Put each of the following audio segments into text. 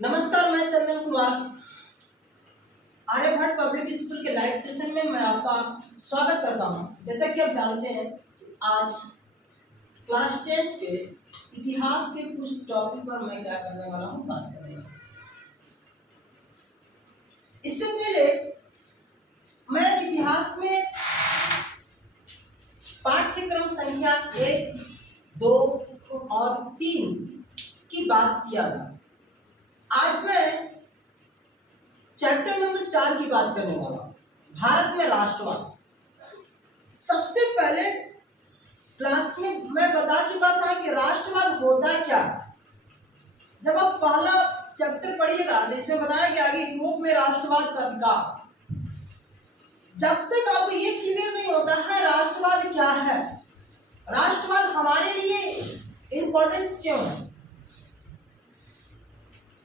नमस्कार, मैं Chandan Kumar. Aryabhata public school के लाइव सेशन में मैं आपका स्वागत करता हूं। जैसा कि आप जानते हैं कि आज क्लास 10 के इतिहास के कुछ टॉपिक पर मैं क्या करने वाला हूं, बात करने वाला हूं। इससे पहले मैं इतिहास में पाठ्यक्रम संख्या 1, 2 और 3 की बात किया था। आज मैं चैप्टर नंबर 4 की बात करने वाला हूं, भारत में राष्ट्रवाद। सबसे पहले क्लास में मैं बता चुका था कि राष्ट्रवाद होता क्या है। जब आप पहला चैप्टर पढ़िएगा तो इसमें बताया गया कि यूरोप में राष्ट्रवाद का विकास। जब तक आपको ये क्लियर नहीं होता है राष्ट्रवाद क्या है, राष्ट्रवाद हमारे लिए इंपॉर्टेंस क्यों है,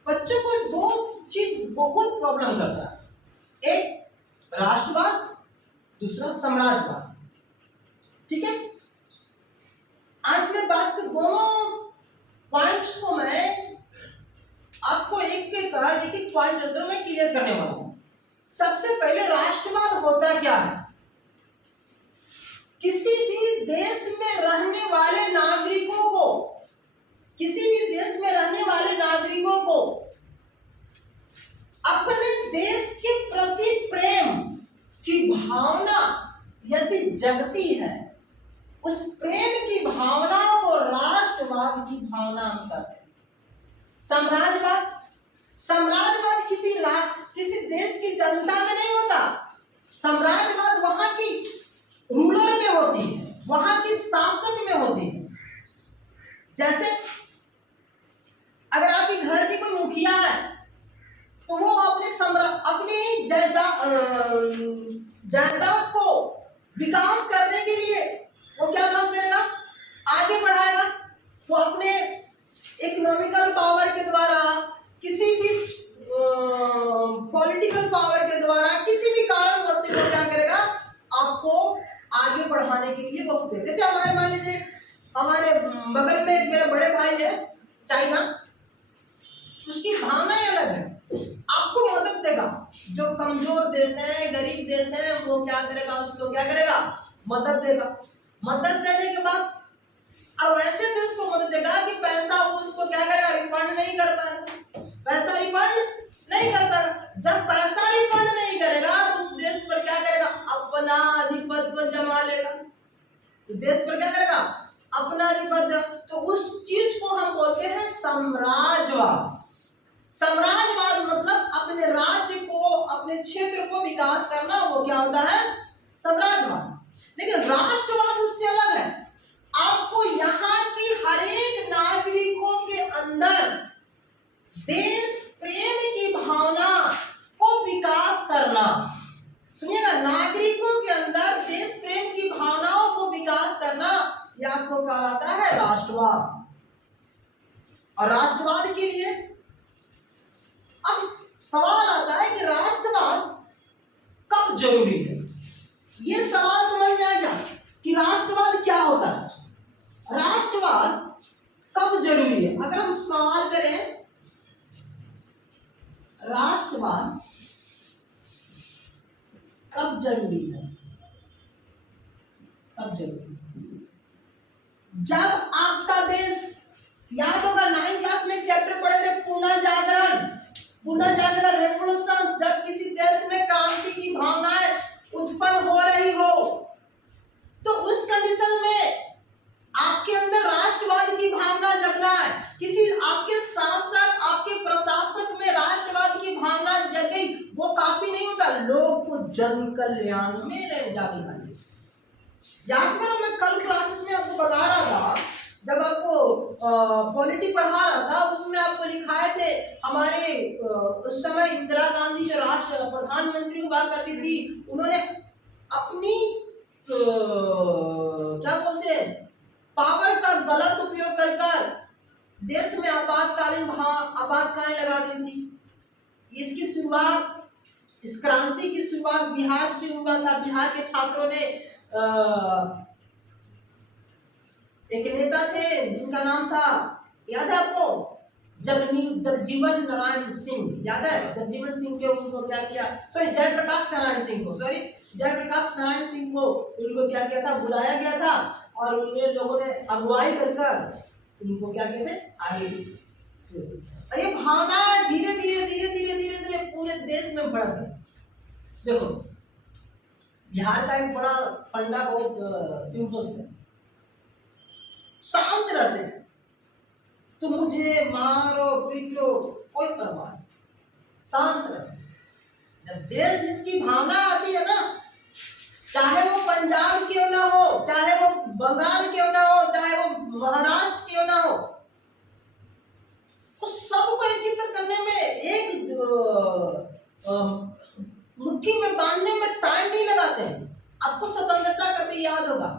बच्चों को दो चीज बहुत प्रॉब्लम करता है। एक राष्ट्रवाद, दूसरा साम्राज्यवाद। ठीक है, आज मैं बात कर दोनों पॉइंट्स को मैं आपको एक एक पॉइंट रखकर मैं क्लियर करने वाला हूं। सबसे पहले राष्ट्रवाद होता क्या है। किसी भी देश में रहने वाले नागरिकों को, किसी भी देश में रहने वाले नागरिकों को अपने देश के प्रति प्रेम की भावना यदि जगती है, उस प्रेम की भावना को राष्ट्रवाद की भावना हम कहते हैं। साम्राज्यवाद, साम्राज्यवाद किसी देश की जनता में नहीं होता। साम्राज्यवाद वहां की रूलर में होती है, वहां की शासक में होती है। जैसे अगर आपके घर की कोई मुखिया है तो वो अपनी जायदाद को विकास करने के लिए वो क्या काम करेगा, आगे बढ़ाएगा। वो अपने इकोनॉमिकल पावर के द्वारा, किसी भी पॉलिटिकल पावर के द्वारा, किसी भी कारणवश से वो क्या करेगा, आपको आगे बढ़ाने के लिए वो सोचेगा। जैसे हमारे मान लीजिए हमारे बगल में एक मेरा बड़े भाई है चाइना, उसकी भावना ही अलग है, आपको मदद देगा। जो कमजोर देश है, गरीब देश है, वो क्या करेगा, उसको क्या करेगा, मदद देगा। मदद देने के बाद अब ऐसे देश को मदद देगा कि पैसा वो उसको क्या करेगा, रिफंड नहीं कर पाएगा। पैसा रिफंड नहीं कर पाएगा। जब पैसा रिफंड नहीं करेगा तो उस देश पर क्या करेगा, अपना आधिपत्य जमा लेगा। तो देश पर क्या करेगा, अपना आधिपत्य। तो उस चीज को हम बोलते हैं साम्राज्यवाद। साम्राज्यवाद मतलब अपने राज्य को, अपने क्षेत्र को विकास करना, वो क्या होता है, साम्राज्यवाद। लेकिन राष्ट्रवाद उससे अलग है। आपको यहाँ की हर एक नागरिकों के अंदर देश प्रेम की भावना को विकास करना। सुनिएगा, नागरिकों के अंदर देश प्रेम की भावनाओं को विकास करना, यह आपको कहलाता है राष्ट्रवाद। और राष्ट्रवाद के लिए अब सवाल आता है कि राष्ट्रवाद कब जरूरी है। ये सवाल समझ में आ गया कि राष्ट्रवाद क्या होता है, राष्ट्रवाद कब जरूरी है। अगर हम सवाल करें राष्ट्रवाद कब जरूरी है, कब जरूरी है, जब आपका देश, याद होगा 9th क्लास में चैप्टर पढ़े थे पुनर्जागरण, पुनर्जागरण रेवोल्यूशन। जब किसी देश में क्रांति की भावनाएं उत्पन्न हो रही हो तो उस कंडीशन में आपके अंदर राष्ट्रवाद की भावना जगना है। किसी आपके शासक, आपके प्रशासक में राष्ट्रवाद की भावना जगी, वो काफी नहीं होता, लोग को जन कल्याण में रह जाने वाली। याद करो, मैं कल क्लासेस में आपको बता रहा था, जब आपको पॉलिटी पढ़ा रहा था, उसमें आपको लिखाए थे हमारे उस समय इंदिरा गांधी जो राष्ट्र प्रधानमंत्री हुआ करती थी, उन्होंने अपनी क्या बोलते हैं, पावर का गलत उपयोग कर देश में आपातकालीन लगा दी थी। इसकी शुरुआत, इस क्रांति की शुरुआत बिहार से हुआ था। बिहार के छात्रों ने एक नेता थे जिनका नाम था, याद है आपको, जगजीवन नारायण सिंह, याद है जगजीवन सिंह के उनको क्या किया, सॉरी जयप्रकाश नारायण सिंह को, सॉरी जयप्रकाश नारायण सिंह को उनको क्या किया था, बुलाया गया था और उन्हें लोगों ने अगुवाई कर उनको क्या किए थे, आगे। और ये भावना धीरे धीरे धीरे धीरे धीरे धीरे पूरे देश में बढ़ गई। देखो बिहार का एक बड़ा फंडा बहुत सिंपल है, शांत रहते हैं, तो मुझे मारो पीटो कोई परवाह नहीं, शांत रहते। जब देश हित की भावना आती है ना, चाहे वो पंजाब क्यों ना हो, चाहे वो बंगाल क्यों ना हो, चाहे वो महाराष्ट्र क्यों ना हो, तो सबको एकत्रित करने में, एक मुट्ठी में बांधने में टाइम नहीं लगाते हैं। आपको स्वतंत्रता कभी याद होगा,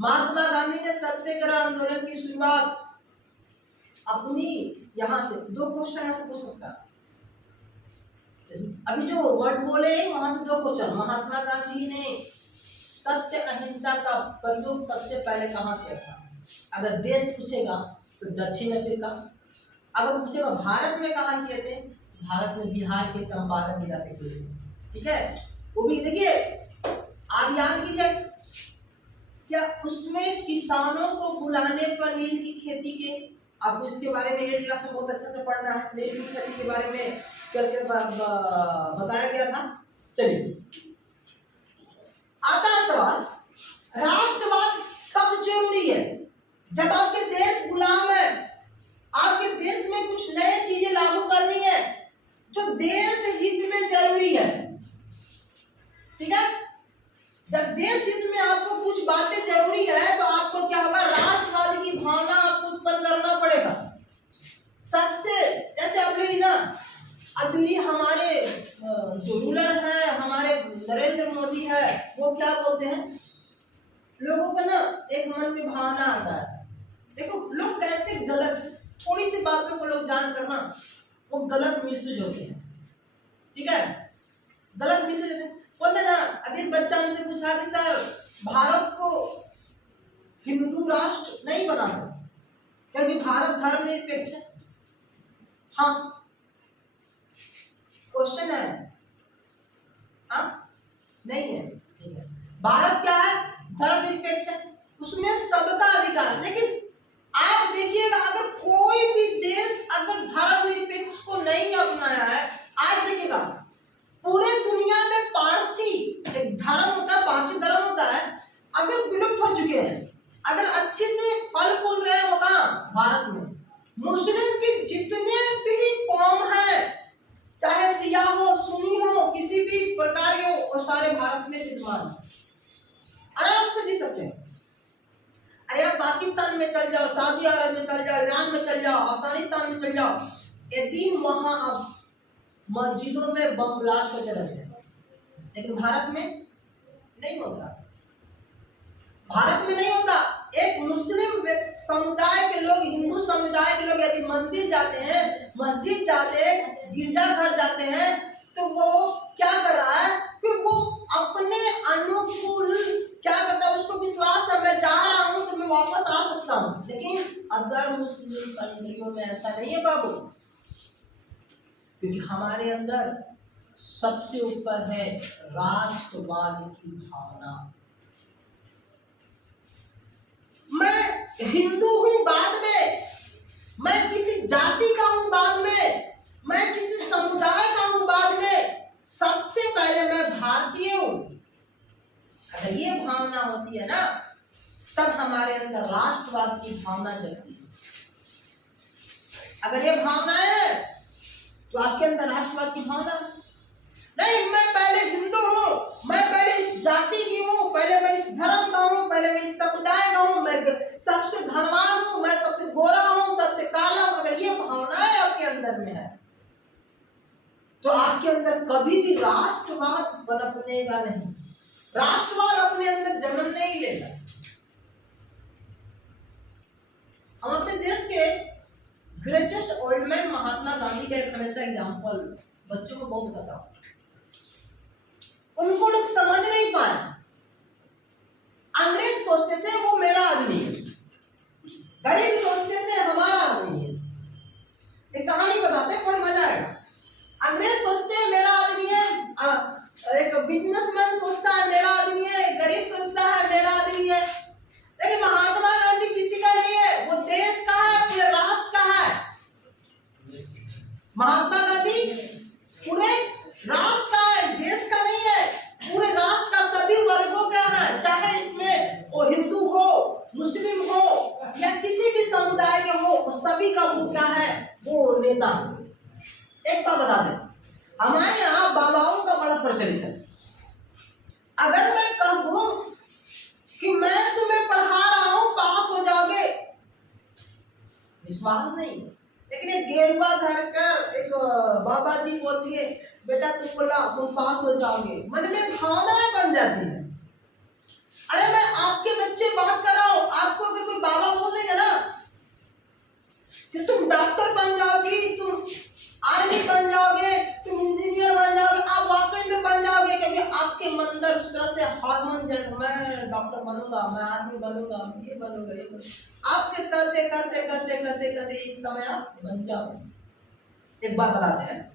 महात्मा गांधी ने सत्याग्रह आंदोलन की शुरुआत अपनी यहां से, दो क्वेश्चन ऐसे पूछ सकता है, अभी जो वर्ड बोले वहां से दो क्वेश्चन, महात्मा गांधी ने सत्य अहिंसा का प्रयोग सबसे पहले कहां किया था? अगर देश पूछेगा तो दक्षिण अफ्रीका, अगर पूछेगा भारत में कहां किए थे, भारत में बिहार के चंपारण जिला से किए थे। ठीक है, वो भी देखिए आप याद कीजिए, क्या उसमें किसानों को बुलाने पर नील की खेती के, आपको इसके बारे में 8th क्लास में बहुत अच्छे से पढ़ना है, नील की खेती के बारे में करके बताया गया था। चलिए आता है सवाल, राष्ट्रवाद कब जरूरी है? जब आपके देश गुलाम है, आपके देश में कुछ नए चीजें लागू करनी है जो देश हित में जरूरी है। ठीक है, जब देश हित में आपको कुछ बातें जरूरी है तो आपको क्या होगा, राष्ट्रवाद की भावना आपको उत्पन्न करना पड़ेगा। सबसे जैसे अभी ना, अभी हमारे जो रूलर है, हमारे नरेंद्र मोदी है, वो क्या बोलते हैं, लोगों का ना एक मन में भावना आता है, देखो लोग कैसे गलत, थोड़ी सी बातों को लोग जान कर ना वो गलत मिसयूज होते हैं। ठीक है, गलत मिसयूज होते हैं। बोलते ना, अभी बच्चा हमसे पूछा कि सर भारत को हिंदू राष्ट्र नहीं बना सकते क्योंकि भारत धर्मनिरपेक्ष है। हाँ क्वेश्चन है, हाँ नहीं है। ठीक है, भारत क्या है, धर्मनिरपेक्ष है, उसमें सबका अधिकार। लेकिन आप देखिएगा, अगर कोई भी देश अगर धर्मनिरपेक्ष को नहीं अपनाया है, आज देखिएगा पूरे दुनिया में पारसी एक धर्म होता है, पारसी धर्म होता है, अगर विलुप्त हो चुके हैं, अगर अच्छे से फल फूल रहे हो कहाँ, भारत में। मुस्लिम के जितने भी कौम है, चाहे सिया हो, सुन्नी हो, किसी भी प्रकार के हो, और सारे भारत में विद्यमान आराम से जी सकते हैं। अरे आप पाकिस्तान में चल जाओ, सऊदी अरब में चल जाओ, ईरान में चल जाओ, अफगानिस्तान में चल जाओ, ये दिन वहां अब मस्जिदों में बम ब्लास्ट होते रहते हैं, लेकिन भारत में नहीं होता। भारत में नहीं होता। एक मुस्लिम समुदाय के लोग, हिंदू समुदाय के लोग यदि मंदिर जाते हैं, मस्जिद जाते हैं, गिरजाघर जाते हैं, तो वो क्या कर रहा है कि वो अपने अनुकूल क्या करता है, उसको विश्वास है मैं जा रहा हूं तो मैं वापस आ सकता हूं। लेकिन अदर मुस्लिम कंट्रियों में ऐसा नहीं है बाबू, क्योंकि हमारे अंदर सबसे ऊपर है राष्ट्रवाद की भावना। मैं हिंदू हूं बाद में, मैं किसी जाति का हूं बाद में, मैं किसी समुदाय का हूं बाद में, सबसे पहले मैं भारतीय हूं। अगर ये भावना होती है ना, तब हमारे अंदर राष्ट्रवाद की भावना जगती है। अगर ये भावनाएं है तो आपके अंदर राष्ट्रवाद की भावना नहीं, मैं पहले हिंदू हूं, मैं पहले इस जाति की हूं, पहले मैं इस धर्म का हूं, पहले मैं इस समुदाय का हूं, मैं सबसे धनवान हूं, मैं सबसे गोरा हूं, सबसे काला हूं। अगर ये भावनाएं आपके अंदर में है तो आपके अंदर कभी भी राष्ट्रवाद पनपनेगा नहीं, राष्ट्रवाद अपने अंदर जन्म नहीं लेगा। हम अपने देश के greatest old man Mahatma Gandhi का एक हमेशा एग्जांपल बच्चों को बहुत बताओ, उनको लोग समझ नहीं पाए। अंग्रेज सोचते थे वो मेरा आदमी है, गरीब सोचते थे हमारा आदमी है, महात्मा गांधी पूरे राष्ट्र का है, देश का नहीं है, पूरे राष्ट्र का सभी वर्गों का है, चाहे इसमें वो हिंदू हो, मुस्लिम हो या किसी भी समुदाय के हो, सभी का वो क्या है, वो नेता है। एक बात बता दें, हमारे यहाँ बाबाओं का बड़ा प्रचलित है। अगर मैं कह दूं कि मैं तुम्हें पढ़ा रहा हूं, पास हो जाओगे, विश्वास नहीं। लेकिन एक गेरुआ धर कर एक बाबा जी बोलती है, बेटा तुम पास हो जाओगे, मन में भावनाएं बन जाती है। अरे मैं आपके बच्चे बात कर रहा हूं, आपको अगर कोई बाबा बोल देगा ना कि तुम डॉक्टर बन जाओगी, तुम आर्मी बन जाओगे, तुम इंजीनियर बन जाओगे, आप वाकई में बन जाओगे, क्योंकि आपके अंदर उस तरह से हार्मोन जन, मैं डॉक्टर बनूंगा, मैं आर्मी बनूंगा, ये बनूंगा, ये बनूंगा, आपके करते करते करते करते करते एक समय आप बन जाओगे। एक बात बताते हैं,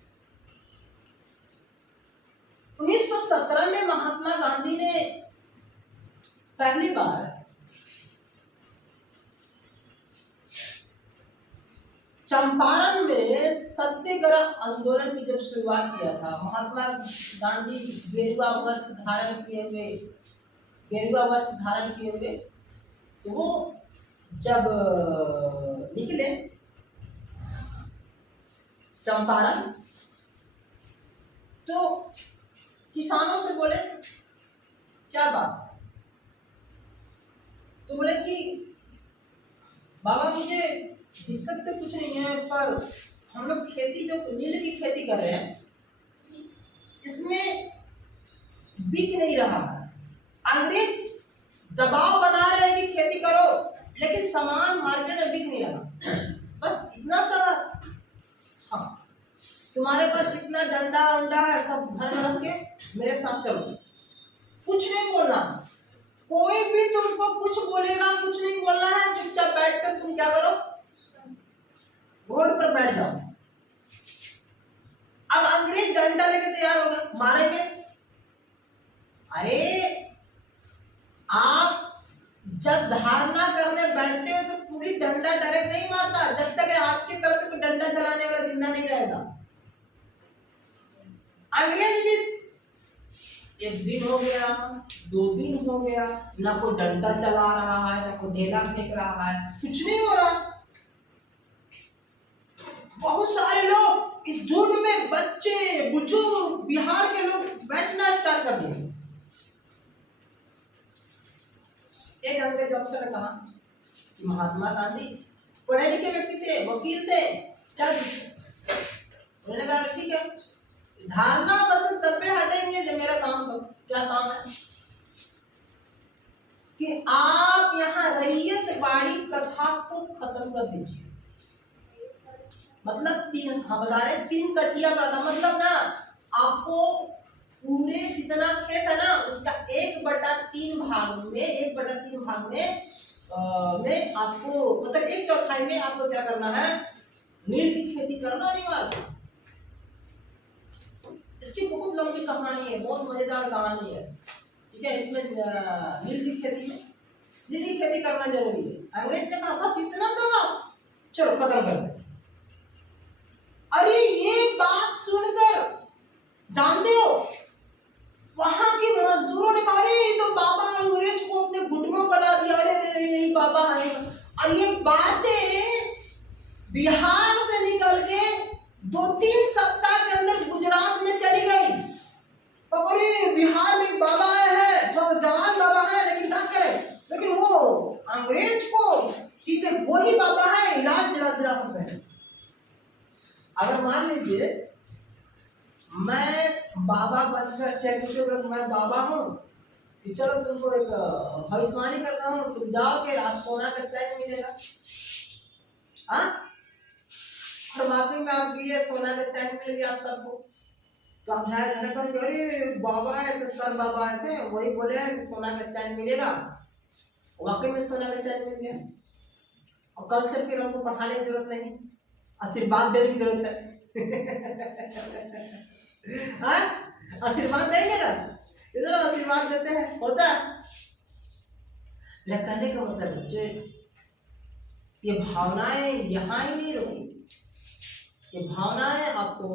1917 में महात्मा गांधी ने पहली बार चंपारण में सत्याग्रह आंदोलन की जब शुरुआत किया था, महात्मा गांधी गेरुआ वस्त्र धारण किए हुए तो वो जब निकले चंपारण, तो किसानों से बोले क्या बात, तो बोले कि बाबा मुझे दिक्कत तो कुछ नहीं है, पर हम लोग खेती जो नील की खेती कर रहे हैं, इसमें बिक नहीं रहा है, अंग्रेज दबाव बना रहे हैं कि खेती करो, लेकिन सामान मार्केट में बिक नहीं रहा, बस इतना सा। हाँ, तुम्हारे पास इतना डंडा उंडा है, सब घर में रख के मेरे साथ चलो, कुछ नहीं बोलना, कोई भी तुमको कुछ बोलेगा, कुछ नहीं बोलना है, चुपचाप बैठ कर तुम क्या करो, रोड पर बैठ जाओ। अब अंग्रेज डंडा लेके तैयार हो गए, मारेंगे। अरे आप जब धारणा करने बैठते हो तो पूरी डंडा डायरेक्ट नहीं मारता, जब तक आपकी तरफ कोई डंडा चलाने वाला जिंदा नहीं रहेगा। अंग्रेज भी एक दिन हो गया, 2 दिन हो गया, ना कोई डंडा चला रहा है, ना कोई ढेला फेंक रहा है, कुछ नहीं हो रहा। बहुत सारे लोग इस झुंड में, बच्चे बुजुर्ग बिहार के लोग बैठना स्टार्ट कर दिए। एक अंग्रेज अफसर ने कहा कि महात्मा गांधी पढ़े लिखे व्यक्ति थे, वकील थे, क्या उन्होंने कहा ठीक है, धारणा बस तब पे हटेंगे जब मेरा काम करो। क्या काम है कि आप यहाँ रैयत बाड़ी प्रथा को खत्म कर दीजिए। मतलब हम बता रहे 3 कटिया प्रथा, मतलब ना आपको पूरे जितना खेत है ना उसका 1/3 भाग में आपको, मतलब 1/4 में आपको क्या करना है, नील की खेती करना अनिवार्य। इसकी बहुत लंबी कहानी है, बहुत मजेदार कहानी है, ठीक है। इसमें नील की खेती करना जरूरी है। अंग्रेज ने कहा बस इतना सा बात, चलो खत्म कर दे। अरे ये बात सुनकर जानते हो वहां के मजदूरों ने कहा तो बाबा अंग्रेज को अपने घुटनों पर ला दिया, अरे यही बाबा है। और ये बातें बिहार से निकल के 2-3 सप्ताह के अंदर गुजरात में चली गई। अरे बिहार में बाबा आए हैं, थोड़ा जवान बाबा है, लेकिन क्या करें, लेकिन वो अंग्रेज को सीधे वही बाबा है, इलाज दिला सकते हैं। अगर मान लीजिए मैं बाबा बनकर, चाहे मैं बाबा हूँ कि चलो तुमको एक भविष्यवाणी करता हूँ, तुम जाओगे आज सोना का चैन मिलेगा, हाँ, और वाकई में आप दिए सोना का चैन मिल गया आप सबको, तो आप जाए घर पर, अरे बाबा है तो सर बाबा आए थे, वही बोले हैं कि सोना का चैन मिलेगा, वाकई में सोना का चैन मिल गया। और कल से फिर हमको पढ़ाने की जरूरत नहीं, आशीर्वाद देने की जरूरत है। आशीर्वाद देंगे ना, इधर आशीर्वाद देते हैं, होता है। कहने का मतलब बच्चे, ये भावनाएं यहाँ ही नहीं रुकी, ये भावनाएं आपको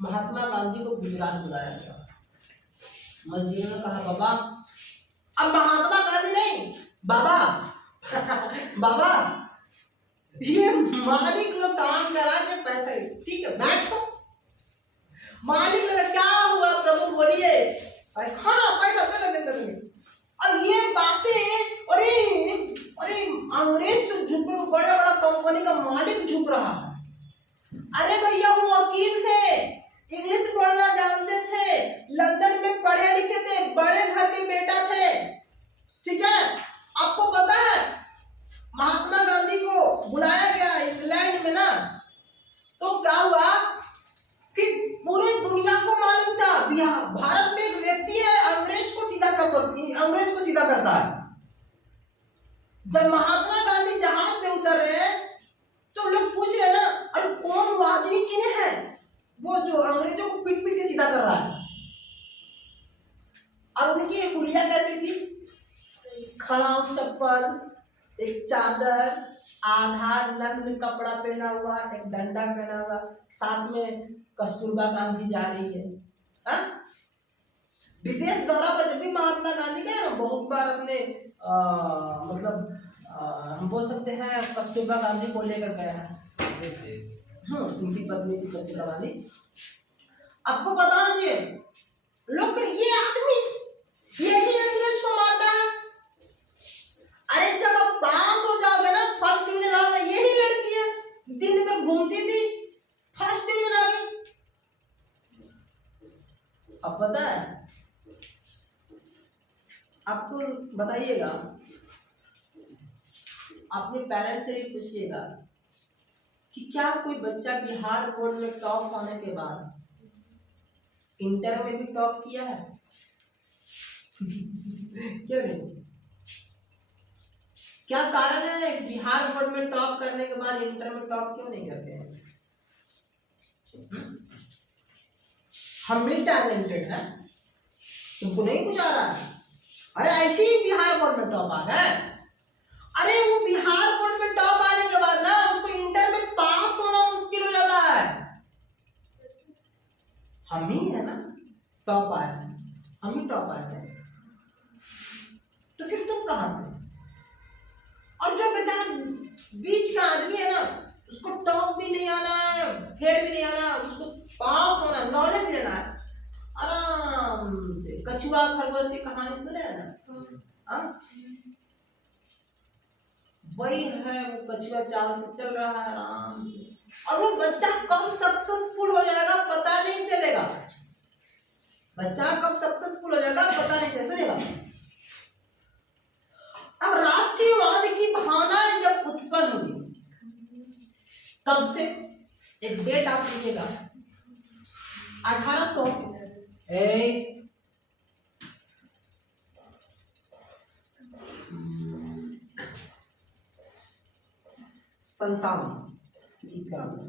महात्मा गांधी को गुजरात बुलाया गया। मजदूरों ने कहा बाबा, अब महात्मा गांधी नहीं बाबा बाबा ये मालिक लोग काम करा के पैसे, ठीक है बैठो। मालिक लोग क्या हुआ प्रभु बोलिए, हाँ पैसा दे देंगे। अब ये बातें, अरे अरे अंग्रेज तो झुके, बड़ा बड़ा कंपनी का मालिक झुक रहा है। अरे भैया वो वकील थे, इंग्लिश बोलना जानते थे, लंदन में पढ़े लिखे थे, बड़े घर के बेटा थे, ठीक है। आपको पता है महात्मा गांधी को बुलाया गया इंग्लैंड में ना, तो क्या हुआ कि पूरी दुनिया को मालूम था भारत में एक व्यक्ति है अंग्रेज को सीधा करता है। जब महात्मा गांधी जहाज से उतर रहे हैं तो लोग पूछ रहे ना, अरे कौन वो आदमी किने है, वो जो अंग्रेजों को पीट पीट के सीधा कर रहा है। और उनकी एक हुलिया कैसी थी, खड़ाऊ चप्पल, एक चादर, आधा नग्न कपड़ा पहना हुआ, एक डंडा पहना हुआ, साथ में कस्तूरबा गांधी जा रही है। हा? विदेश दौरा पर जब भी महात्मा गांधी गए ना, बहुत बार अपने हम बोल सकते हैं कस्तूरबा गांधी को लेकर गए हैं। उनकी पत्नी थी कस्तूरबा गांधी। आपको पता है लोग ये आदमी ये भी अंग्रेज को मारता है। अरे जब आप पास हो जाओगे ना, फर्स्ट डिवीजन आ गई, यही लड़की है दिन भर घूमती थी, फर्स्ट डिवीजन आ गई। अब पता है आपको, बताइएगा अपने पेरेंट्स से भी पूछिएगा कि क्या कोई बच्चा बिहार बोर्ड में टॉप आने के बाद इंटर में भी टॉप किया है? क्यों नहीं? क्या कारण है बिहार बोर्ड में टॉप करने के बाद इंटर में टॉप क्यों नहीं करते हैं? हम भी टैलेंटेड हैं, तुमको नहीं कुछ आ रहा है। अरे ऐसे ही बिहार बोर्ड में टॉप आ गए। अरे वो बिहार बोर्ड में टॉप आने के बाद ना उसको इंटर में पास होना मुश्किल हो जाता है। हम ही है ना टॉप आए, हम ही टॉप आए थे, तो फिर तुम कहां से? और जो बेचारा बीच का आदमी है ना, उसको टॉप भी नहीं आना है, फेल भी नहीं आना, उसको पास होना, नॉलेज लेना है आराम से। कछुआ खरगोश की कहानी सुने हैं ना? वही है, वो कछुआ चाल से चल रहा है आराम से, और वो बच्चा कब सक्सेसफुल हो जाएगा पता नहीं चलेगा। बच्चा कब सक्सेसफुल हो जाएगा पता नहीं चलेगा। सुनिएगा, अब राष्ट्रीयवाद की भावना जब उत्पन्न हुई, कब से? एक डेट आप लीजिएगा, 1857 की क्रांति,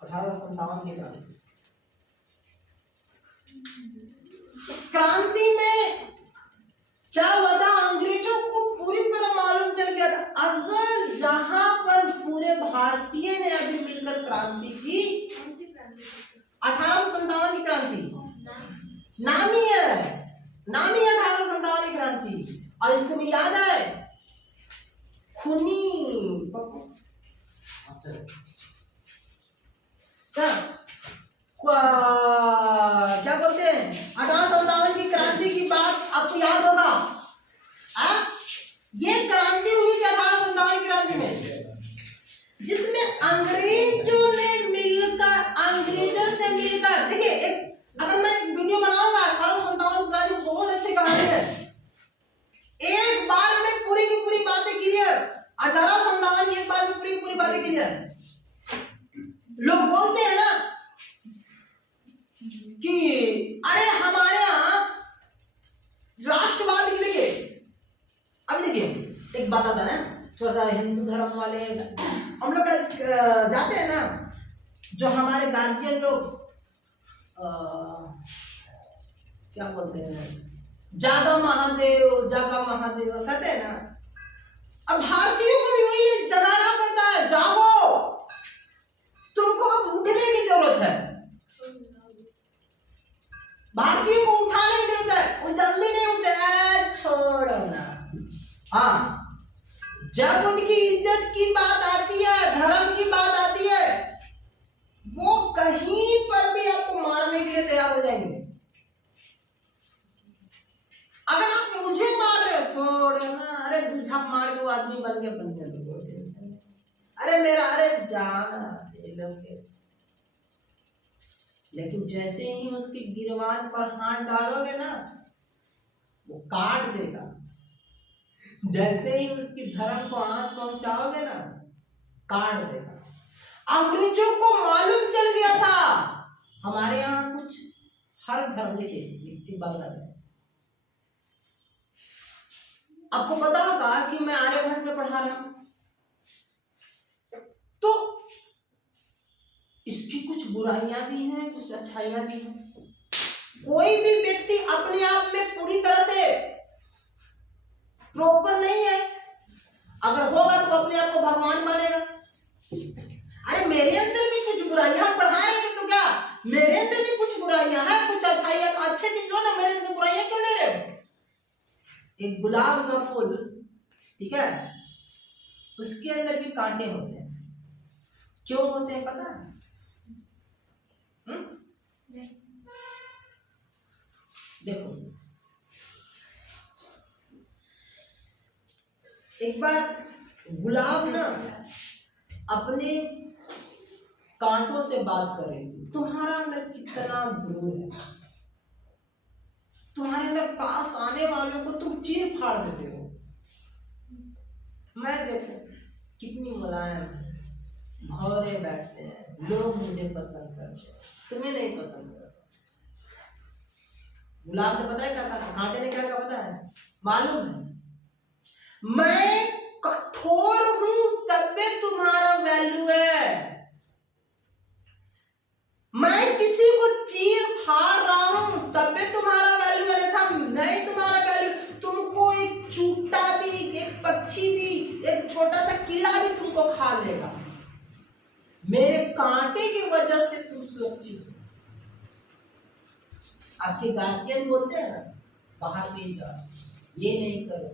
1857 की क्रांति। इस क्रांति में क्या हुआ था, अंग्रेजों को पूरी तरह मालूम चल गया था अगर जहां पर पूरे भारतीय ने अभी मिलकर क्रांति की, 1857 की क्रांति नाम ही है, 1857 की क्रांति। और इसको भी याद है, खूनी क्या बोलते हैं, 1857 की क्रांति की बात आपको याद होगा। ये क्रांति हुई थी 1857 की क्रांति में, जिसमें अंग्रेजों से मिलकर देखिए, अगर मैं एक वीडियो बनाऊंगा 1857 की क्रांति, बहुत अच्छी कहानी है, एक बार में पूरी की पूरी बातें क्लियर, 1857 की एक बार में पूरी की पूरी बातें क्लियर। लोग बोलते हैं ना कि अरे हमारे यहाँ राष्ट्रवाद की, देखिए अभी देखिए एक बात आता है ना, थोड़ा सा हिंदू धर्म वाले हम लोग जाते हैं ना, जो हमारे गार्जियन लोग क्या बोलते हैं, जागा महादेव कहते हैं ना। अब भारतीयों को भी वही जगाना पड़ता है, जागो अरे मेरा, अरे जाना ये लोग के। लेकिन जैसे ही उसकी गिरबान पर हाथ डालोगे ना, वो काट देगा। जैसे ही उसकी धर्म को हाथ पहुंचाओगे ना, काट देगा। अंग्रेजों को मालूम चल गया था हमारे यहाँ कुछ हर धर्म की बात। आपको पता होगा कि मैं आर्यभट्ट में पढ़ा रहा हूं, तो इसकी कुछ बुराइयां भी हैं, कुछ अच्छाइयां भी हैं। कोई भी व्यक्ति अपने आप में पूरी तरह से प्रॉपर नहीं है। अगर होगा तो अपने आप को भगवान मानेगा। अरे मेरे अंदर भी कुछ बुराइयां, पढ़ाएंगे तो क्या, मेरे अंदर भी कुछ बुराइयां हैं, कुछ अच्छाइयां, तो अच्छे चीज लो ना, मेरे अंदर बुराइयां क्यों ले रहे हो? एक गुलाब का फूल, ठीक है, उसके अंदर भी कांटे होते हैं। क्यों होते हैं पता है? देखो, एक बार गुलाब ना अपने कांटों से बात कर रही थी। तुम्हारा अंदर कितना गुरूर है, तुम्हारे अंदर पास आने वालों को तुम चीर फाड़ देते हो। मैं देखो कितनी मुलायम, भौरे बैठते हैं, लोग मुझे पसंद करते हैं, तुम्हें नहीं पसंद करते। गुलाब ने पता है क्या कहा, कांटे ने क्या कहा पता है? मालूम है, मैं कठोर हूं तब भी तुम्हारा वैल्यू है। मैं किसी को चीर फाड़ रहा हूं तब भी तुम्हारा वैल्यू है, था नहीं तुम्हारा वैल्यू। तुमको एक चूटा भी, एक पक्षी भी, एक छोटा सा कीड़ा भी तुमको खा लेगा, मेरे कांटे की वजह से तुम सुरक्षित हो। आपके गार्जियन बोलते हैं ना, बाहर नहीं जाओ, ये नहीं करो,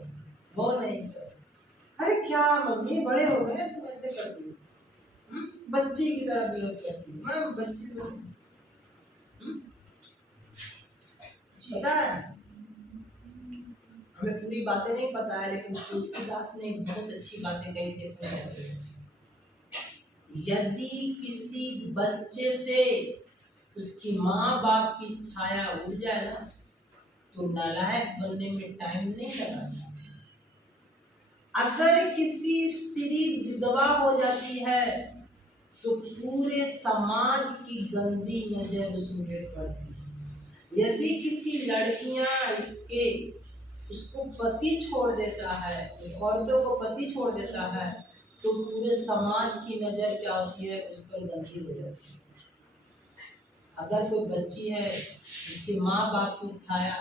वो नहीं करो। अरे क्या मम्मी, बड़े हो गए तुम ऐसे करती हो, बच्ची की तरह बिहेव करती हो। मैं बच्ची को पता है, हमें पूरी बातें नहीं पता है, लेकिन तुलसीदास ने बहुत अच्छी बातें कही थी। यदि किसी बच्चे से उसकी माँ बाप की छाया उड़ जाए ना, तो नालायक बनने में टाइम नहीं लगाता। अगर किसी स्त्री विधवा हो जाती है तो पूरे समाज की गंदी नजर उसमें पड़ती है। यदि किसी लड़कियां के उसको पति छोड़ देता है, औरतों को पति छोड़ देता है, तो पूरे समाज की नजर क्या होती है, उस पर गंदी हो जाती है। अगर कोई बच्ची है जिसके माँ बाप की छाया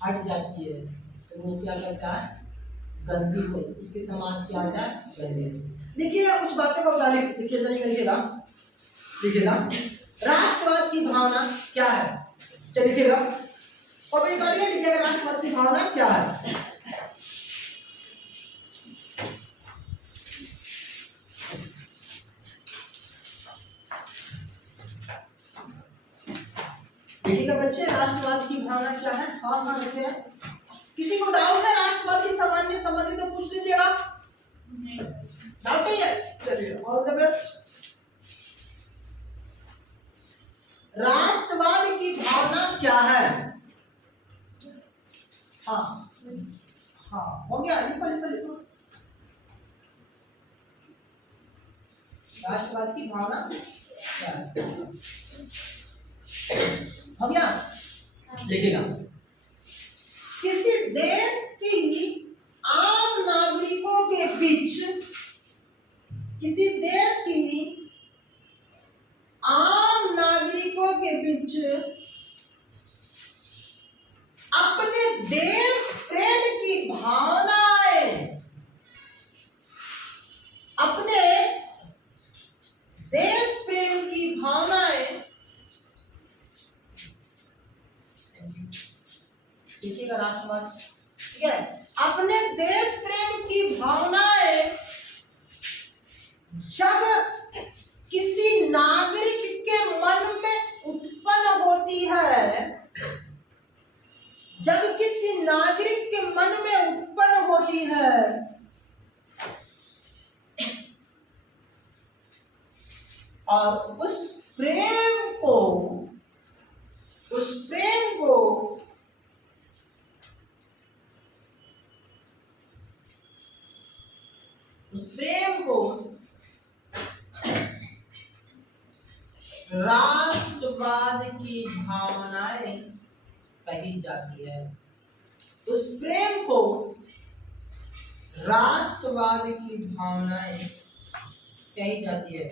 हट जाती है, तो वो क्या करता है, गंदी हो, उसके समाज क्या होता है, गंदी। देखिएगा कुछ बातें का उदाहरण लिखिएगा, राष्ट्रवाद की भावना क्या है? चलिए लिखिएगा, और लिखिएगा राष्ट्रवाद की भावना क्या है। देखिएगा बच्चे, राष्ट्रवाद की भावना क्या है? हाँ लिखिएगा। किसी को डाउट है राष्ट्रवाद की सामान्य संबंधित तो पूछ लीजिएगा, डाउट नहीं है? चलिए, ऑल द बेस्ट। राष्ट्रवाद की भावना क्या है? हाँ हाँ, हो गया, लिखो। राष्ट्रवाद की भावना क्या है? हो गया, लिखिएगा। किसी देश की आम नागरिकों के बीच, किसी देश की आम नागरिकों के बीच अपने देश प्रेम की भावनाएं, अपने देश प्रेम की भावनाएं, देखिएगा राष्ट्रवाद, ठीक है, अपने देश प्रेम की भावनाएं जब किसी नागरिक के मन में उत्पन्न होती है, जब किसी नागरिक के मन में उत्पन्न होती है, और उस प्रेम को उस प्रेम को राष्ट्रवाद की भावनाएं कही जाती है। उस प्रेम को राष्ट्रवाद की भावनाएं कही जाती है।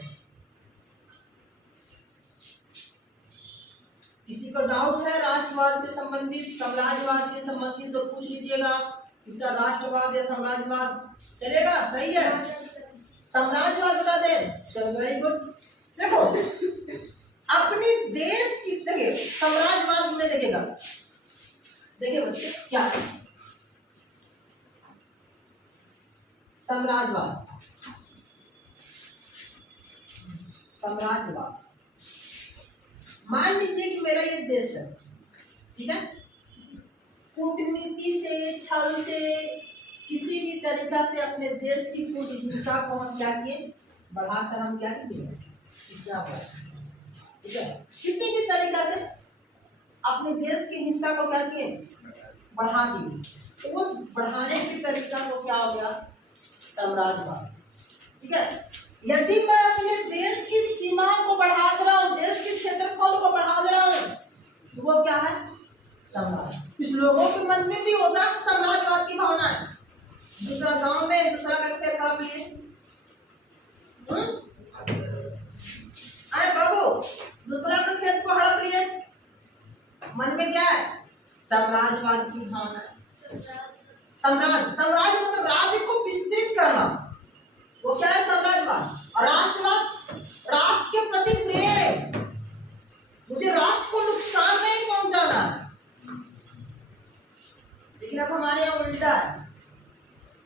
किसी को डाउट है राष्ट्रवाद के संबंधित, साम्राज्यवाद के संबंधित तो पूछ लीजिएगा। इसका राष्ट्रवाद या साम्राज्यवाद चलेगा? सही है, साम्राज्यवाद बता दें। चलो वेरी गुड। देखो अपने देश की, देखिए साम्राज्यवाद में देखिएगा, देखिए बच्चे क्या है साम्राज्यवाद। साम्राज्यवाद मान लीजिए कि मेरा ये देश है, ठीक है, कूटनीति से, छल से, किसी भी तरीका से अपने देश की कुछ हिस्सा को हम क्या किए, बढ़ाकर हम क्या किए, इतना बढ़ा, ठीक है, किसी भी तरीका से अपने देश के हिस्सा को क्या किए, बढ़ा दिए। तो उस बढ़ाने के तरीका को क्या हो गया, साम्राज्यवाद। ठीक है, यदि मैं अपने देश की सीमा को बढ़ा दे रहा हूँ, देश के क्षेत्रफल को बढ़ा दे रहा हूँ, तो वो क्या है, साम्राज्य। कुछ लोगों के मन में भी होता है साम्राज्यवाद की भावना है। दूसरा गांव में दूसरा का खेत हड़प लिए, अरे बाबू दूसरा का खेत को हड़प लिए, मन में क्या है, साम्राज्यवाद की भावना है। साम्राज्य मतलब राज्य को विस्तृत करना, वो क्या है, साम्राज्यवाद। और राष्ट्रवाद, राष्ट्र के प्रति प्रेम, मुझे राष्ट्र को नुकसान नहीं पहुंचाना है। लेकिन अब हमारे यहाँ उल्टा है,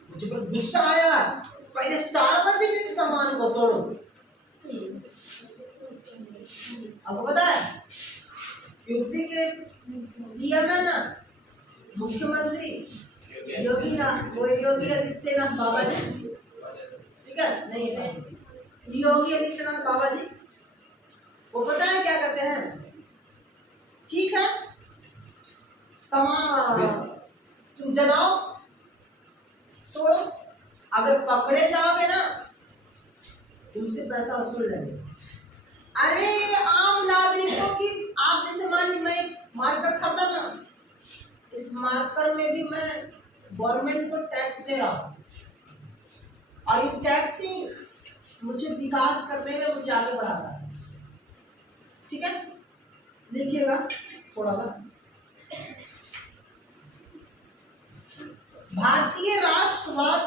मुझे पर गुस्सा आया, पहले सार्वजनिक सामान को तोड़ो। आपको पता है यूपी के सीएम है ना, मुख्यमंत्री योगी आदित्यनाथ बाबा जी, ठीक है, नहीं योगी आदित्यनाथ बाबा जी, वो पता है क्या करते हैं, ठीक है तुम जलाओ तोड़ो, अगर पकड़े जाओगे ना तुमसे पैसा वसूल लेंगे। अरे आम नागरिकों की, आप जैसे मान ली मैं मार्कर खरीदा ना, इस मार्कर में भी मैं गवर्नमेंट को टैक्स दे रहा हूँ, और ये टैक्स ही मुझे विकास करने में मुझे आगे बढ़ाता है। ठीक है, लिखिएगा थोड़ा सा, भारतीय राष्ट्रवाद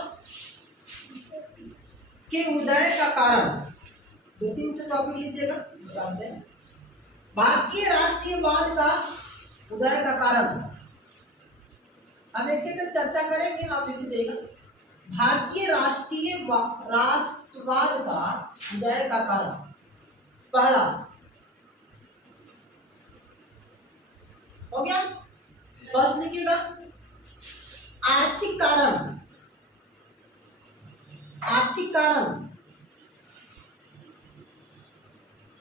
के उदय का कारण, दो तीन टॉपिक लीजिएगा, बताते हैं भारतीय राष्ट्रीयवाद का उदय का कारण। हम एक एक चर्चा करेंगे, आप लिख दीजिएगा भारतीय राष्ट्रवाद का उदय का कारण। पहला हो गया, फर्स्ट लिखिएगा आर्थिक कारण। आर्थिक कारण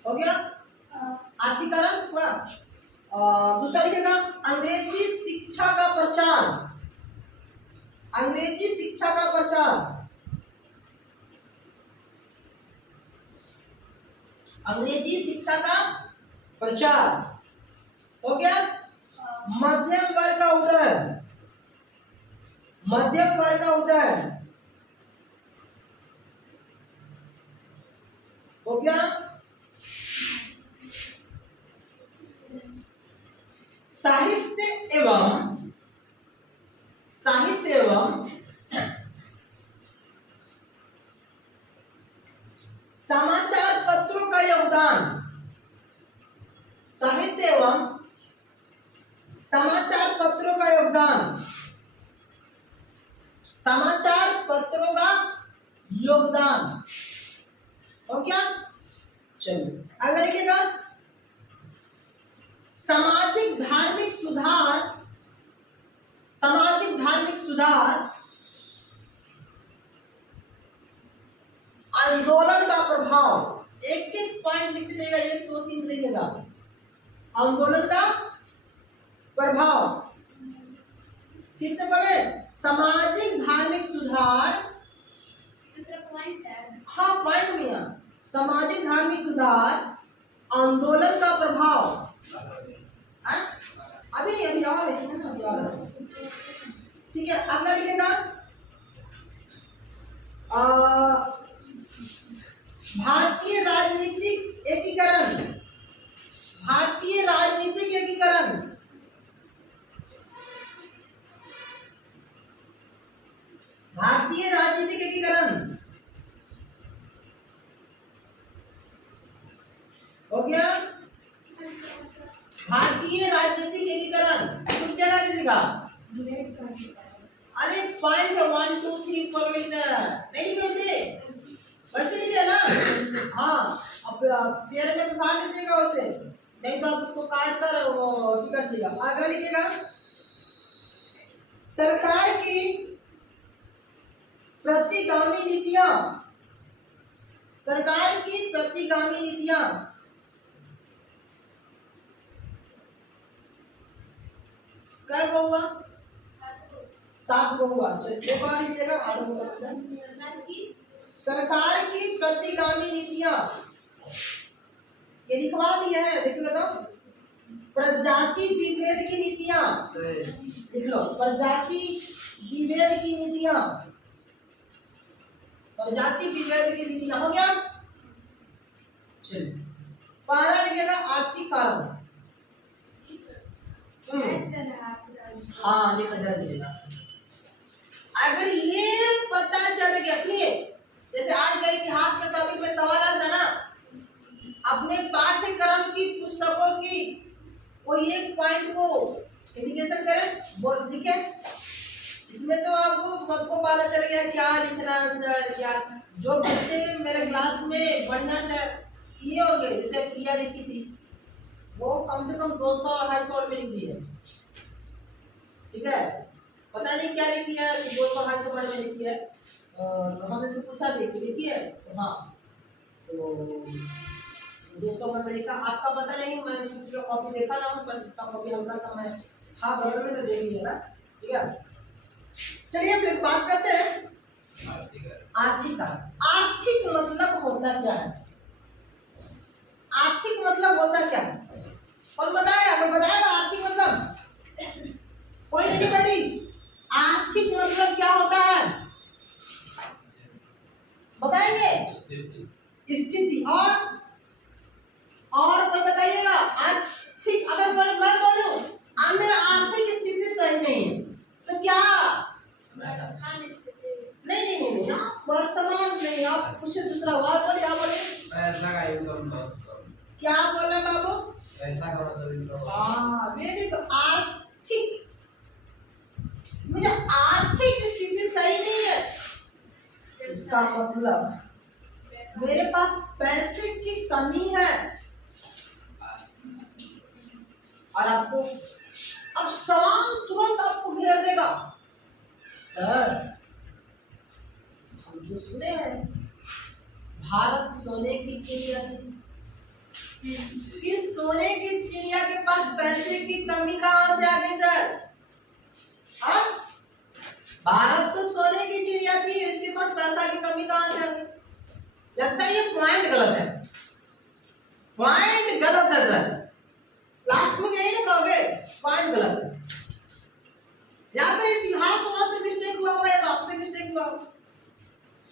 हो गया, आर्थिक कारण हुआ। दूसरा लिखिएगा अंग्रेजी शिक्षा का प्रचार। अंग्रेजी शिक्षा का प्रचार, अंग्रेजी शिक्षा का प्रचार हो गया। मध्यम वर्ग का उदय, मध्यम वर्ग का उदय हो गया। साहित्य एवं समाचार पत्रों का योगदान। साहित्य एवं समाचार पत्रों का योगदान, समाचार पत्रों का योगदान हो गया। चलिए आगे लिखिएगा सामाजिक धार्मिक सुधार। सामाजिक धार्मिक सुधार आंदोलन का प्रभाव, एक एक पॉइंट लिखते जाएगा, एक दो तीन लिखेगा। आंदोलन का प्रभाव, फिर से बोले, सामाजिक धार्मिक सुधार, दूसरा पॉइंट है। हाँ पॉइंट में है, सामाजिक धार्मिक सुधार, आंदोलन का प्रभाव। अभी नहीं, अभी और इसमें ना, अभी और। ठीक है, अगला लिखेगा भारतीय राजनीतिक एकीकरण, भारतीय राजनीतिक एकीकरण, भारतीय राजनीतिक एकीकरण हो गया। भारतीय राजनीतिक एकीकरण कुछ जगह लिखेगा। अरे पॉइंट 1 2 3 4 नहीं, कैसे वैसे लिखे ना। हाँ, अब पेड़ में सुधार लीजिएगा उसे, नहीं तो आप उसको काट कर वो कर दीजिएगा। आगे लिखिएगा, सरकार की प्रतिगामी नीतियां, सरकार की प्रतिगामी नीतियां, क्या हुआ? 7 को हुआ। चलिए एक बार लिखिएगा, 8 को करते हैं। सरकार की प्रतिगामी नीतियां, ये लिखवा दिए हैं, देखिए बताओ। प्रजाति विभेद की नीतियां लिख लो, प्रजाति विभेद की नीतियां, प्रजाति विभेद की नीतियां हो गया। चलिए पहला लिखेगा आर्थिक कारण। हाँ, लिख दीजिएगा। अगर ये पता चल गया, सुनिए, जैसे आज का इतिहास के टॉपिक में सवाल आता ना, अपने पाठ्यक्रम की पुस्तकों की कोई एक पॉइंट को इंडिकेशन करें, वो लिखे। इसमें तो आपको सबको पता चल गया क्या लिखना है सर। क्या जो बच्चे मेरे क्लास में बढ़िया से किए होंगे, जैसे प्रिया लिखी थी, वो कम से कम 200-250 में लिख दी है। ठीक है, पता नहीं क्या लिखी है, 200-250 वर्ड में लिखी है। तो हमने से पूछा भी कि लिखी है, तो हाँ, तो 200 वर्ड में लिखा। आपका पता नहीं, मैं किसी का कॉपी देखा ना हूँ, पर इसका कॉपी हल्का सा मैं था बगल में, तो देख लिया ना। ठीक है, चलिए हम बात करते हैं आर्थिक का। आर्थिक मतलब होता क्या है? आर्थिक मतलब होता क्या है? कौन बताएगा? कोई बताएगा आर्थिक मतलब? कोई नहीं पढ़ी। आर्थिक मतलब क्या होता है बताएंगे? स्थिति। और कोई बताइएगा? आर्थिक, अगर मैं बोलूं मेरा आर्थिक स्थिति सही नहीं है, तो क्या? नहीं, आप वर्तमान नहीं, आप कुछ दूसरा वर्ड बोलिए। आप बोलिए पैसा का इनकम बहुत कम। क्या बोल रहे बाबू? पैसा का मतलब इनकम। हाँ, मेरी तो आर्थिक, मुझे आर्थिक स्थिति सही नहीं है, इसका मतलब मेरे पास पैसे की कमी है। और आपको अब सवाल तुरंत आपको घेर देगा, सर हम तो सुने हैं भारत सोने की चिड़िया थी, फिर सोने की चिड़िया के पास पैसे की कमी कहां से आ गई सर? हाँ, भारत तो सोने की चिड़िया थी, इसके पास पैसा की कमी कहां से आ गई? लगता है ये पॉइंट गलत है, पॉइंट गलत है सर। लास्ट में यही ना कहोगे पॉइंट गलत है। या तो इतिहास वहां से मिस्टेक हुआ होगा, या तो आपसे मिस्टेक हुआ होगा।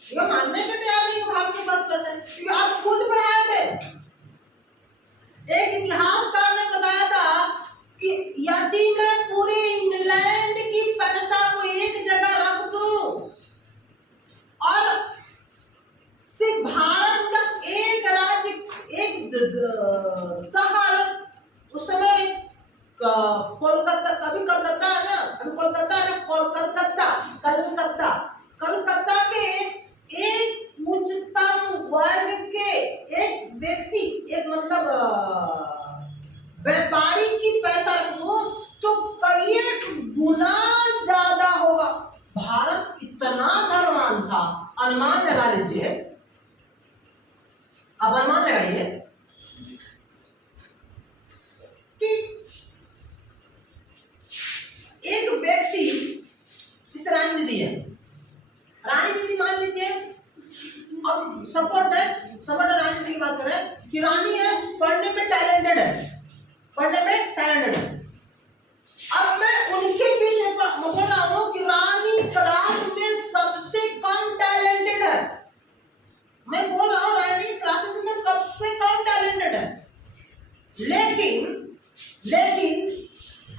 ये मानने के तैयार नहीं हो भारत के पास पैसा है, क्योंकि आप खुद पढ़ाए थे। एक इतिहासकार ने बताया था कि यदि मैं पूरे इंग्लैंड की पैसा को एक जगह रख दूं और सिर्फ भारत का एक राज्य, एक शहर, उस समय कोलकाता, अभी कलकत्ता है ना, अभी कोलकाता है ना, कलकत्ता के एक उच्चतम वर्ग के एक व्यक्ति, एक मतलब व्यापारी की पैसा रखो तो कई गुना ज्यादा होगा। भारत इतना धनवान था, अनुमान लगा लीजिए, अब अनुमान लगाइए कि एक व्यक्ति, इस रानी दीदी है, रानी दीदी मान लीजिए, अब सपोर्ट रानी दीदी की बात कर रहे हैं कि रानी है, पढ़ने में टैलेंटेड है, पढ़ने में टैलेंटेड है। अब मैं उनके पीछे बोल रहा हूं कि रानी क्लास में सबसे कम टैलेंटेड है, मैं बोल रहा हूं रानी क्लासेस में सबसे कम टैलेंटेड है, लेकिन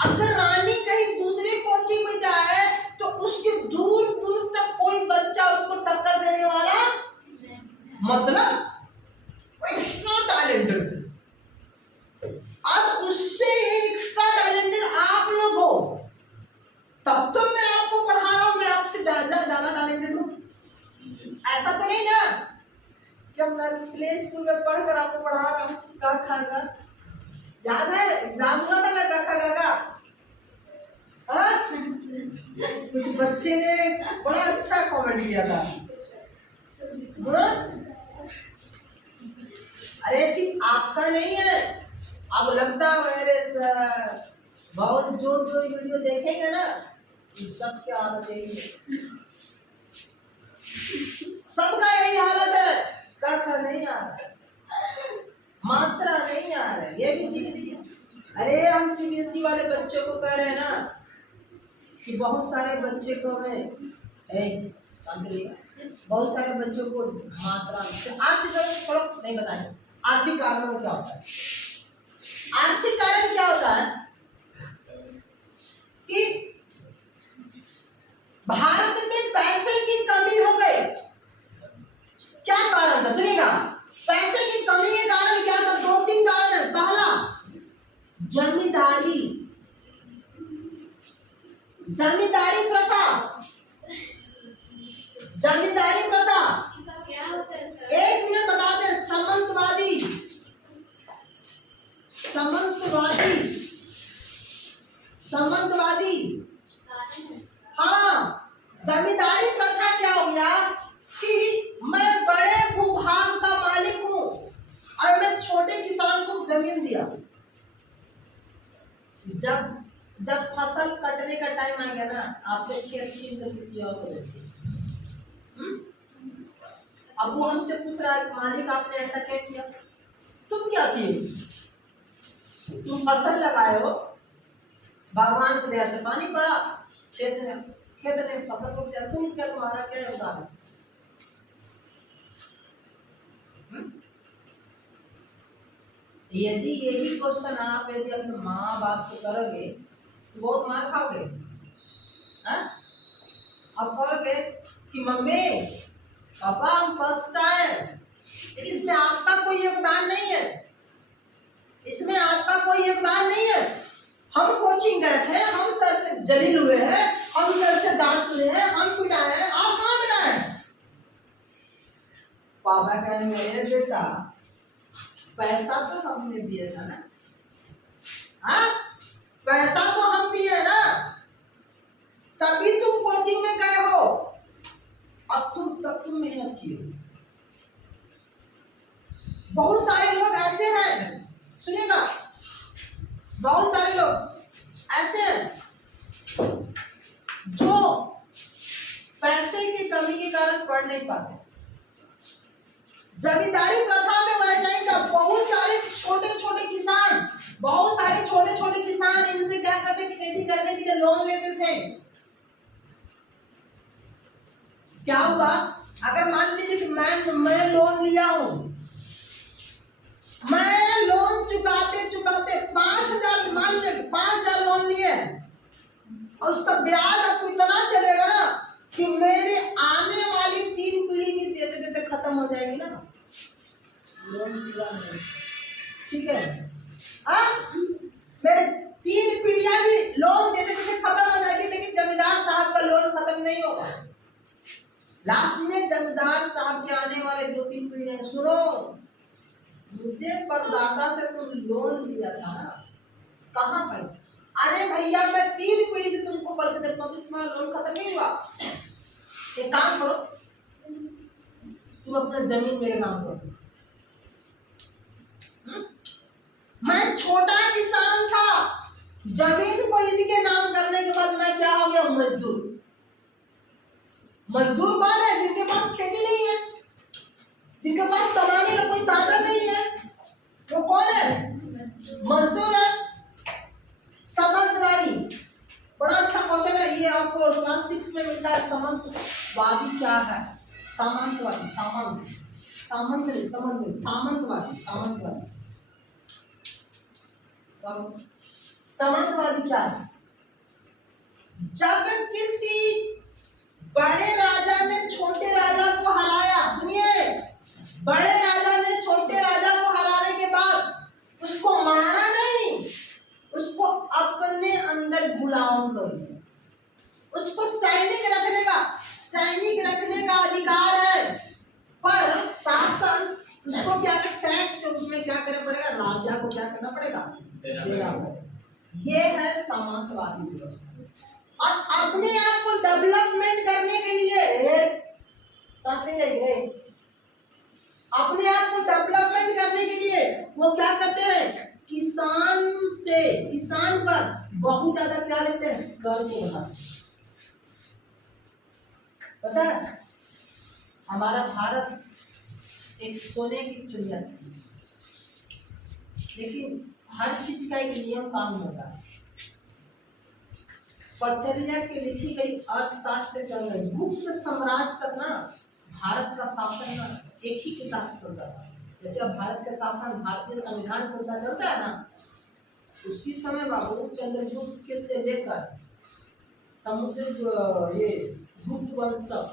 अगर रानी कहीं दूसरे कोचिंग में जाए तो उसके दूर दूर तक कोई बच्चा उसको टक्कर देने वाला, मतलब एक्स्ट्रा टैलेंटेड। आज उससे एक्स्ट्रा टैलेंटेड आप लोग हो, तब तो मैं आपको पढ़ा रहा हूं, मैं आपसे ज्यादा टैलेंटेड हूं, ऐसा तो नहीं ना कि हम प्ले स्कूल में पढ़कर आपको पढ़ा रहा हूं। का खा का याद है, एग्जाम हुआ था ना का खा का, कुछ बच्चे ने बड़ा अच्छा कमेंट किया था, अरे सिर्फ आपका नहीं है, अब लगता है मेरे सर बहुत जो वीडियो देखेंगे ना, इस सब की हालत यही है, सबका यही हालत है, कखा नहीं आ रहा, मात्रा नहीं आ रहा, ये भी सीख लीजिए। अरे हम सीबीएसई वाले बच्चों को कह रहे हैं ना कि बहुत सारे बच्चे को हमें बहुत सारे बच्चों को मात्रा आर्थिक थोड़ा नहीं बताएंगे, आर्थिक कारणों क्या होता है। आर्थिक कारण क्या होता है कि भारत में पैसे की कमी हो गई। क्या कारण था सुनिएगा, पैसे की कमी के कारण क्या था, 2-3 कारण है। पहला, जमींदारी प्रथा, जमींदारी प्रथा क्या होता है सर? 1 मिनट बता दें, सामंतवादी हाँ, जमींदारी प्रथा क्या हो गया कि मैं बड़े भूभाग का मालिक हूं और मैं छोटे किसान को जमीन दिया, जब फसल कटने का टाइम आ गया ना, आपसे खेत छीन कर किसी और को दे दिया। अब वो हमसे पूछ रहा है मालिक आपने ऐसा क्या किया, तुम क्या किए, तुम फसल लगाए हो, भगवान की दया से पानी पड़ा, खेत ने फसल को दिया, तुम क्या, तुम्हारा क्या योगदान है? यदि यही क्वेश्चन आप यदि अपने माँ बाप से करोगे तो बहुत मार खाओगे। अब कहोगे कि मम्मी पापा हम फर्स्ट आए, इसमें आपका कोई योगदान नहीं है, इसमें आपका कोई योगदान नहीं है, हम कोचिंग गए थे, हम सर से जलील हुए हैं, हम सर से डांट सुने हैं, हम पिटाए हैं, आप कहाँ पिटाए? पापा कहेंगे बेटा पैसा तो हमने दिया था ना, हाँ पैसा तो हम दिए ना, तभी तुम कोचिंग में गए हो, अब तुम मेहनत की हो। बहुत सारे लोग ऐसे हैं, सुनिएगा, बहुत सारे लोग ऐसे हैं जो पैसे की कमी के कारण पढ़ नहीं पाते। जमींदारी प्रथा में वैसा ही था, बहुत सारे छोटे छोटे किसान इनसे क्या करते, खेती करने के लिए लोन लेते थे। क्या हुआ, अगर मान लीजिए कि मैं लोन लिया हूं, मैं लोन चुकाते 5,000, मान लीजिए 5,000 लोन लिए और उसका ब्याज आपको इतना चलेगा ना कि मेरे आने वाली 3 पीढ़ी भी देते देते खत्म हो जाएगी ना, लोन पूरा नहीं, ठीक है, मेरे 3 पीढ़ियां भी लोन देते देते खत्म हो जाएगी, लेकिन जमींदार साहब का लोन खत्म नहीं होगा। लास्ट में जमींदार साहब के आने वाले 2-3 पीढ़ियां, सुनो मुझे परदादा से तुम लोन लिया था ना, कहाँ पैसे? अरे भैया मैं 3 पीढ़ी से तुमको पैसे दे, तुम्हारा लोन खत्म नहीं हुआ, एक काम करो तुम अपना जमीन मेरे नाम करो, मैं छोटा किसान था, जमीन को इनके नाम करने के बाद मैं क्या हो गया? मजदूर। मजदूर कौन है? जिनके पास खेती नहीं है, जिनके पास कमाने का कोई साधन नहीं है, वो कौन है? मजदूर है। सामंतवादी, बड़ा अच्छा क्वेश्चन है ये, आपको क्लास 6 में मिलता है। सामंतवादी क्या है? सामंतवादी, सामंतवादी। सामंतवादी क्या है? जब किसी बड़े राजा ने छोटे राजा को हराया, सुनिए, बड़े राजा ने छोटे राजा को हराने के बाद उसको मारा नहीं, उसको अपने अंदर गुलाम कर दिया। उसको सैनिक रखने का अधिकार है, पर शासन उसको क्या कर, टैक्स के रूप में क्या करना पड़ेगा? राजा को क्या करना पड़ेगा? देना पड़ेगा। ये है सामंतवादी व्यवस्था। और अपने आप को डेवलपमेंट करने के लिए, साथ में रहिए, अपने आप को डेवलपमेंट करने के लिए वो क्या करते हैं? किसान पर बहुत ज्यादा क्या लेते हैं? कर को बढ़ाते हैं। पता है, हमारा भारत एक सोने की चिड़िया थी, लेकिन हर चीज का एक नियम कानून होता है। पटरिया की लिखी गई अर्थशास्त्र चल रही, गुप्त साम्राज्य तक ना भारत का शासन ना एक ही किताब से चलता था। जैसे अब भारत का शासन भारतीय संविधान के अनुसार चलता है ना, उसी समय बाबू चंद्रगुप्त के से लेकर समुद्र ये गुप्त वंश तक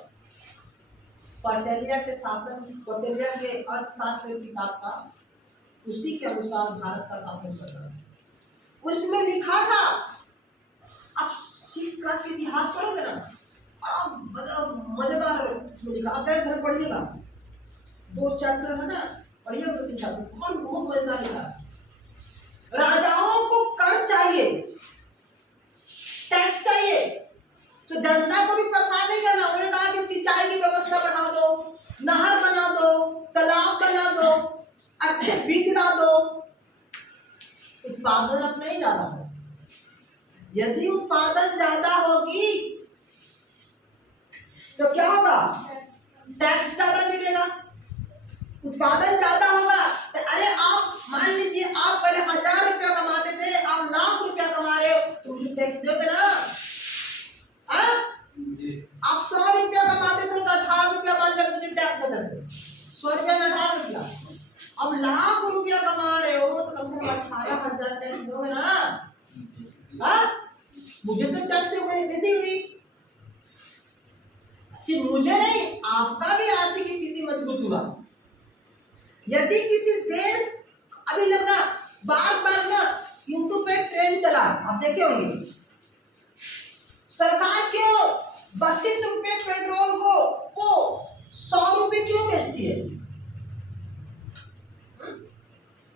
पटरिया के अर्थशास्त्र किताब का उसी के अनुसार भारत का शासन चल रहा है। उसमें लिखा था, आप 6 क्लास के इतिहास पढ़ोगे ना, बड़ा मजेदार है उसमें लिखा। आप जाए घर पढ़िएगा, 2 चैप्टर है ना, पढ़िएगा 2-3 चैप्टर, और बहुत मजेदार लिखा है। राजाओं को कर चाहिए, टैक्स चाहिए, तो जनता को भी परेशान नहीं करना। उन्होंने कहा कि सिंचाई की व्यवस्था बढ़ा दो, नहर बना दो, तालाब बना दो, अच्छे बीज ला दो। उत्पादन अब नहीं ज्यादा है। यदि उत्पादन ज्यादा होगी तो क्या होगा? टैक्स ज्यादा मिलेगा। उत्पादन ज्यादा होगा तो अरे आप मान लीजिए आप पहले 1000 रुपया कमाते थे, आप लाख रुपया कमा रहे हो, तो मुझे टैक्स दोगे ना? आप 100 रुपया कमाते थे तो 18 रुपया मान लो मुझे टैक्स देते थे, 100 रुपया में 18 रुपया। अब लाख रुपया कमा रहे हो तो कम से कम 18,000 टैक्स दोगे ना? मुझे तो टैक्स से बड़ी दे दी। सिर्फ मुझे नहीं, आपका भी आर्थिक स्थिति मजबूत होगा। यदि किसी देश, अभी लगना बार ना यूट्यूब पे ट्रेंड चला, आप देखे होंगे, सरकार क्यों 32 रुपए पेट्रोल को वो 100 रुपए क्यों बेचती है?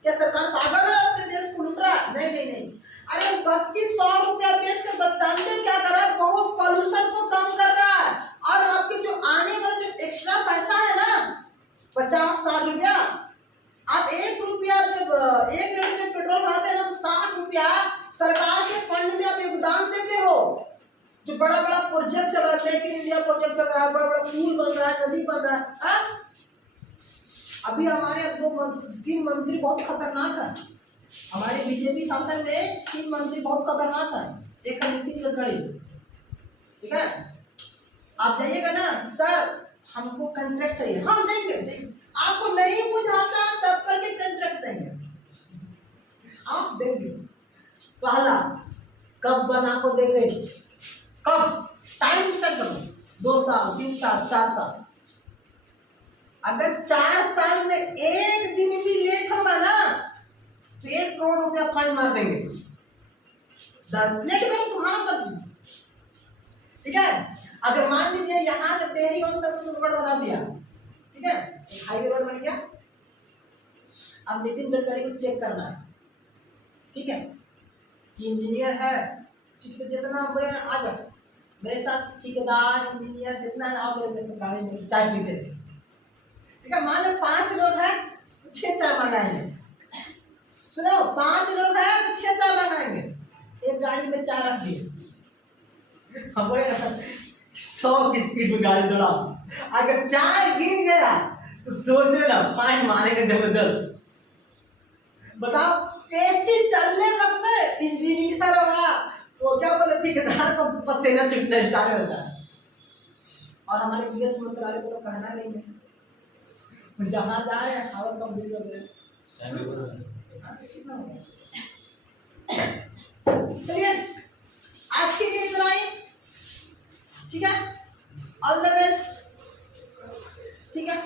क्या सरकार पागल है? अपने देश को लूट रहा है? नहीं। अरे 3200 रुपया बेचकर जानते क्या कर रहा है? बहुत पॉल्यूशन को कम कर रहा है। और आपके जो आने वाला जो एक्स्ट्रा पैसा है ना, 50-60 रुपया, आप 1 रुपया जब 1 लीटर में पेट्रोल भराते हैं ना, तो 60 रुपया सरकार के फंड में आप योगदान देते हो। जो बड़ा प्रोजेक्ट चल रहा है, मेक इन इंडिया प्रोजेक्ट चल रहा है, बड़ा पुल बन रहा है, नदी बन रहा है, हाँ? अभी हमारे 2-3 मंत्री बहुत खतरनाक है। हमारे बीजेपी शासन में 3 मंत्री बहुत खतरनाक है। एक नितिन गडकरी, ठीक है, आप जाइएगा ना, सर हमको कंट्रैक्ट चाहिए, हाँ देंगे। आपको नहीं बुझाता तब तक भी कंट्रैक्ट देंगे, आप देंगे। पहला कब बना को देंगे, कब टाइम डिसाइड करो, 2 साल, 3 साल, 4 साल। अगर 4 साल में 1 दिन भी लेट होगा ना तो 1 करोड़ रुपया फाइन मार देंगे। लेट करो तुम्हारा मर्जी, ठीक है। अगर मान लीजिए यहाँ से देरी हो सब रोड बना दिया, ठीक है, एक हाईवे रोड बन गया, अब नितिन गडकरी को चेक करना है, ठीक है, कि इंजीनियर है, जिसपे जितना बड़े आ जाओ मेरे साथ, ठेकेदार इंजीनियर जितना है आओ मेरे से गाड़ी में चाय पीते थे, ठीक है। मान लो 5 लोग हैं, 6 चाय मंगाएंगे, सुनो 5 लोग हैं तो 6 चाय मंगाएंगे, एक गाड़ी में चाय रखिए, हम बोले ना 100 की स्पीड में गाड़ी दौड़ाओ, अगर चाय गिर गया तो सोच लेना फाइन मारेंगे जबरदस्त। बताओ एसी चलने वक्त में इंजीनियर होगा वो क्या बोले ठेकेदार को पसीना छूटना स्टार्ट हो जाता है। और हमारे विदेश मंत्रालय को तो कहना नहीं है, जहाँ जा रहे हैं हालत कंप्लीट कर रहे हैं। चलिए आज के लिए इतना ही, ठीक है, ऑल द बेस्ट, ठीक है।